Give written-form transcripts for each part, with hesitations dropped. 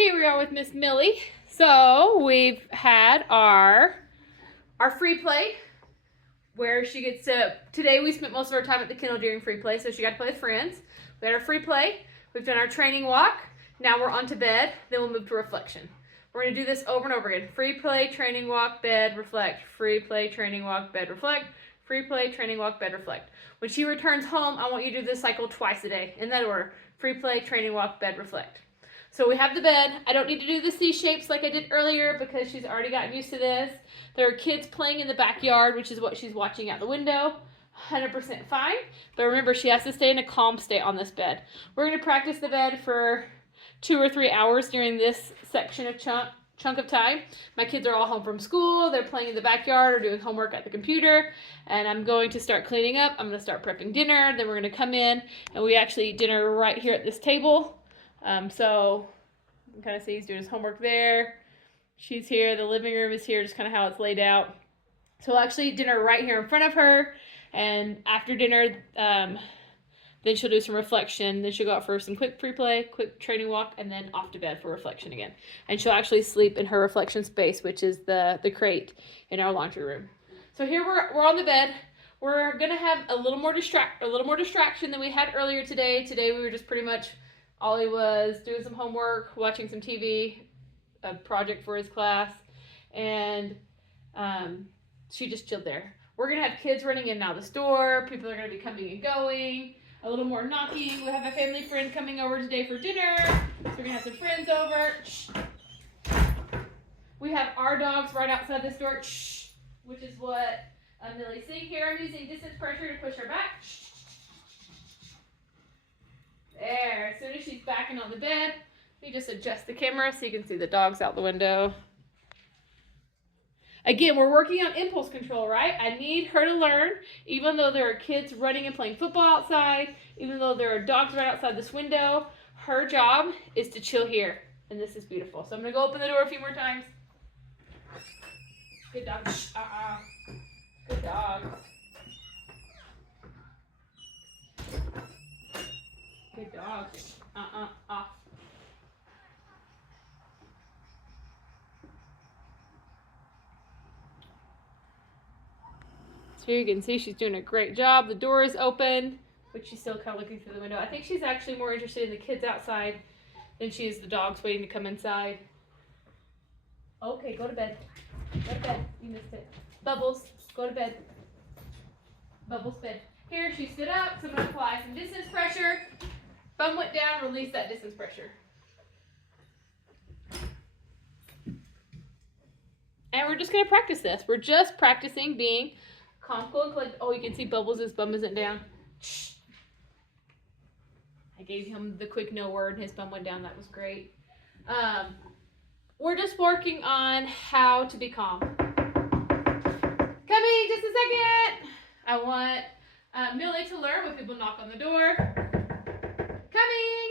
Here we are with Miss Millie. So we've had our free play where she gets to, today we spent most of our time at the kennel during free play, so she got to play with friends. We had our free play, we've done our training walk, now we're on to bed, then we'll move to reflection. We're going to do this over and over again. Free play, training walk, bed, reflect. Free play, training walk, bed, reflect. Free play, training walk, bed, reflect. When she returns home, I want you to do this cycle twice a day, in that order. Free play, training walk, bed, reflect. So we have the bed. I don't need to do the C shapes like I did earlier because she's already gotten used to this. There are kids playing in the backyard, which is what she's watching out the window. 100% fine. But remember, she has to stay in a calm state on this bed. We're going to practice the bed for 2 or 3 hours during this section of chunk of time. My kids are all home from school. They're playing in the backyard or doing homework at the computer. And I'm going to start cleaning up. I'm going to start prepping dinner. Then we're going to come in and we actually eat dinner right here at this table. So you can kind of see he's doing his homework there. She's here. The living room is here, just kind of how it's laid out. So we'll actually eat dinner right here in front of her. And after dinner, then she'll do some reflection. Then she'll go out for some quick free play, quick training walk, and then off to bed for reflection again. And she'll actually sleep in her reflection space, which is the crate in our laundry room. So here we're on the bed. We're gonna have a little more distraction than we had earlier today. Today we were just pretty much, Ollie was doing some homework, watching some TV, a project for his class, and she just chilled there. We're gonna have kids running in and out of the store. People are gonna be coming and going. A little more knocking. We have a family friend coming over today for dinner. So we're gonna have some friends over. Shh. We have our dogs right outside this door, shh, which is what Millie's seeing here. I'm using distance pressure to push her back. Shh. There. As soon as she's backing on the bed, we just adjust the camera so you can see the dogs out the window. Again, we're working on impulse control, right? I need her to learn, even though there are kids running and playing football outside, even though there are dogs right outside this window, her job is to chill here. And this is beautiful. So I'm going to go open the door a few more times. Good dog. Good dog. Good dog. Off. So you can see she's doing a great job. The door is open, but she's still kind of looking through the window. I think she's actually more interested in the kids outside than she is the dogs waiting to come inside. Okay, go to bed. Go to bed. You missed it. Bubbles, go to bed. Bubbles, bed. Here, she stood up, so I'm going to apply some distance pressure. Bum went down, release that distance pressure. And we're just going to practice this. We're just practicing being calm, cool, and collected. Oh, you can see Bubbles' bum isn't down. Shh. I gave him the quick no word and his bum went down. That was great. We're just working on how to be calm. Coming, just a second. I want Millie to learn when people knock on the door. Coming.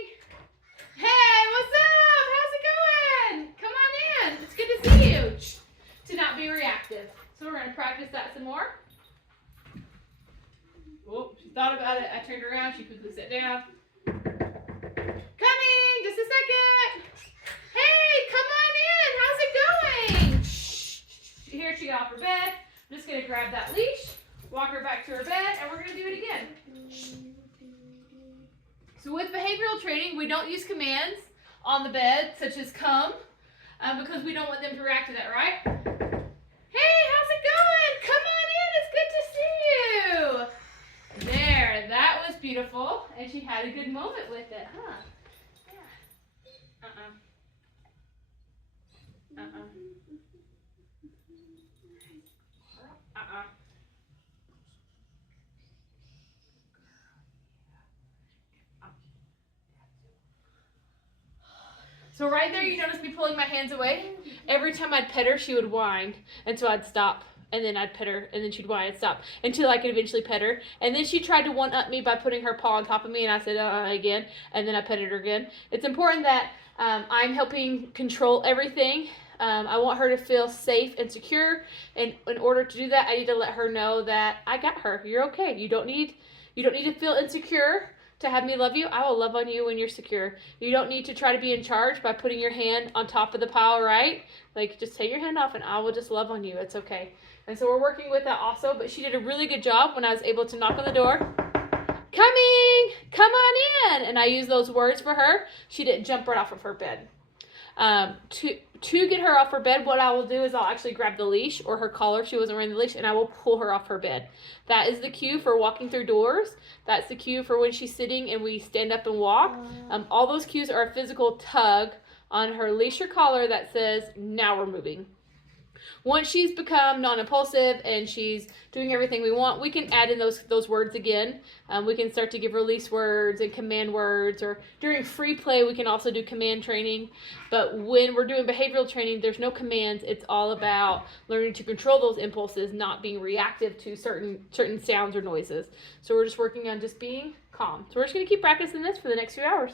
Hey, what's up? How's it going? Come on in. It's good to see you. Shh. To not be reactive. So we're going to practice that some more. Oh, she thought about it. I turned around. She quickly sat down. Coming! Just a second! Hey, come on in! How's it going? Shh. Here she got off her bed. I'm just going to grab that leash, walk her back to her bed, and we're going to do it again. Shh. So with behavioral training, we don't use commands on the bed, such as come, because we don't want them to react to that, right? Hey, how's it going? Come on in. It's good to see you. There, that was beautiful, and she had a good moment with it, huh? Yeah. So right there, you notice me pulling my hands away. Every time I'd pet her, she would whine, and so I'd stop. And then I'd pet her, and then she'd whine and stop until I could eventually pet her. And then she tried to one-up me by putting her paw on top of me, and I said, again, and then I petted her again. It's important that I'm helping control everything. I want her to feel safe and secure, and in order to do that, I need to let her know that I got her. You're okay. You don't need to feel insecure. to have me love you, I will love on you when you're secure. You don't need to try to be in charge by putting your hand on top of the pile, right? Like, just take your hand off and I will just love on you. It's okay. And so we're working with that also, but she did a really good job when I was able to knock on the door. Coming! Come on in! And I used those words for her. She didn't jump right off of her bed. To get her off her bed, what I will do is I'll actually grab the leash or her collar. She wasn't wearing the leash, and I will pull her off her bed. That is the cue for walking through doors. That's the cue for when she's sitting and we stand up and walk. All those cues are a physical tug on her leash or collar that says, now we're moving. Once she's become non-impulsive and she's doing everything we want, we can add in those words again. We can start to give release words and command words, or during free play, we can also do command training. But when we're doing behavioral training, there's no commands. It's all about learning to control those impulses, not being reactive to certain sounds or noises. So we're just working on just being calm. So we're just going to keep practicing this for the next few hours.